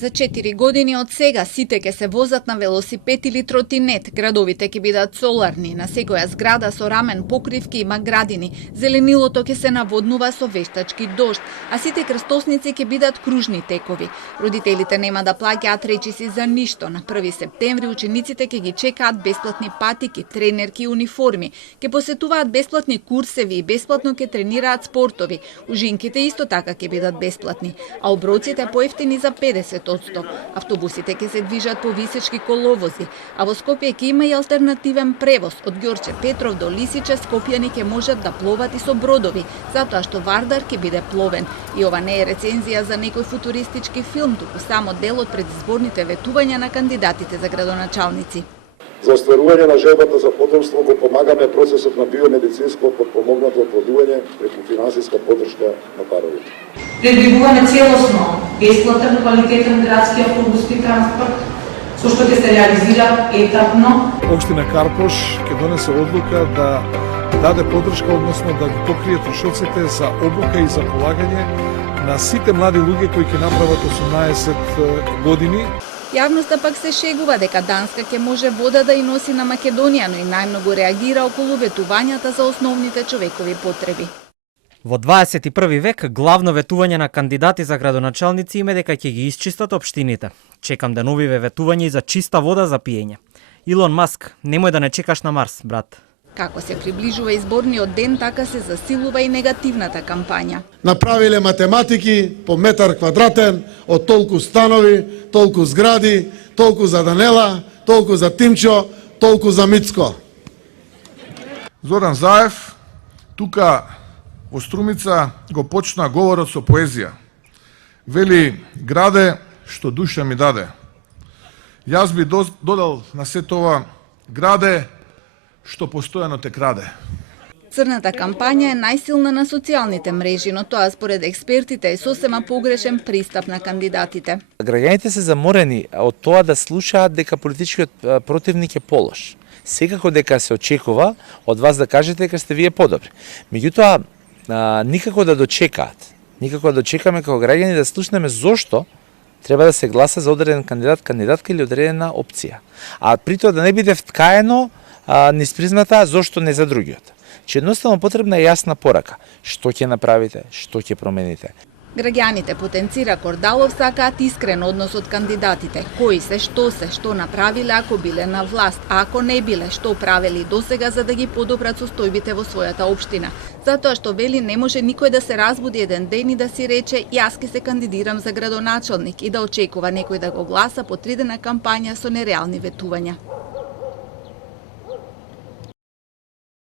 За 4 години од сега сите ќе се возат на велосипед или тротинет. Градовите ќе бидат соларни. На секоја зграда со рамен покривки има градини. Зеленилото ќе се наводнува со вештачки дожд, а сите крстосници ќе бидат кружни текови. Родителите нема да плаќаат речиси за ништо. На 1 септември учениците ќе ги чекаат бесплатни патики, тренерки и униформи. Ќе посетуваат бесплатни курсеви и бесплатно ќе тренираат спортови. Ужинките исто така ќе бидат бесплатни, а оброците поевтини за 50%. Автобусите ќе се движат по висечки коловози, а во Скопје ќе има и алтернативен превоз. Од Ѓорче Петров до Лисиче скопјани ќе можат да пловат и со бродови, затоа што Вардар ќе биде пловен. И ова не е рецензија за некој футуристички филм, туку само дел од предизборните ветувања на кандидатите за градоначалници. За остварување на желбата за потомство го помагаме процесот на биомедицинско потпомогнато оплодување преку финансиска поддршка на паровите. Предвидуваме целосно бесплатен квалитетен градски автобуски транспорт, со што ќе се реализира етапно. Општина Карпош ќе донесе одлука да даде поддршка, односно да ги покрие трошоците за обука и за полагање на сите млади луѓе кои ќе направат 18 години. Јавноста пак се шегува дека Данска ќе може вода да и носи на Македонија, но и најмногу реагира околу ветувањата за основните човекови потреби. Во 21 век главно ветување на кандидати за градоначалници име дека ќе ги исчистат општините. Чекам деновиве ветување и за чиста вода за пиење. Илон Маск, немој да не чекаш на Марс, брат. Како се приближува изборниот ден, така се засилува и негативната кампања. Направиле математики по метар квадратен од толку станови, толку згради, толку за Данела, толку за Тимчо, толку за Мицко. Зоран Заев, тука во Струмица го почна говорот со поезија. Вели, граде што душа ми даде. Јас би додал на се тоа, граде што постојано те краде. Црната кампања е најсилна на социјалните мрежи, но тоа според експертите е сосема погрешен пристап на кандидатите. Граѓаните се заморени од тоа да слушаат дека политичкиот противник е полош. Секако дека се очекува од вас да кажете дека сте вие подобри. Меѓутоа, никако да дочекаат. Никако да дочекаме како граѓани да слушнеме зошто треба да се гласа за одреден кандидат, кандидатка или одредена опција. А при тоа да не биде вткаено неспризната зошто не за другиот. Че едноставно потребна е јасна порака. Што ќе направите, што ќе промените. Граѓаните, потенцира Кордалов, сакаат искрен однос од кандидатите. Кои се, што направиле ако биле на власт, а ако не биле, што правели досега за да ги подобрат состојбите во својата општина. Затоа што вели не може никој да се разбуди еден ден и да си рече јас ќе се кандидирам за градоначалник и да очекува некој да го гласа по 3 дена кампања со нереални ветувања.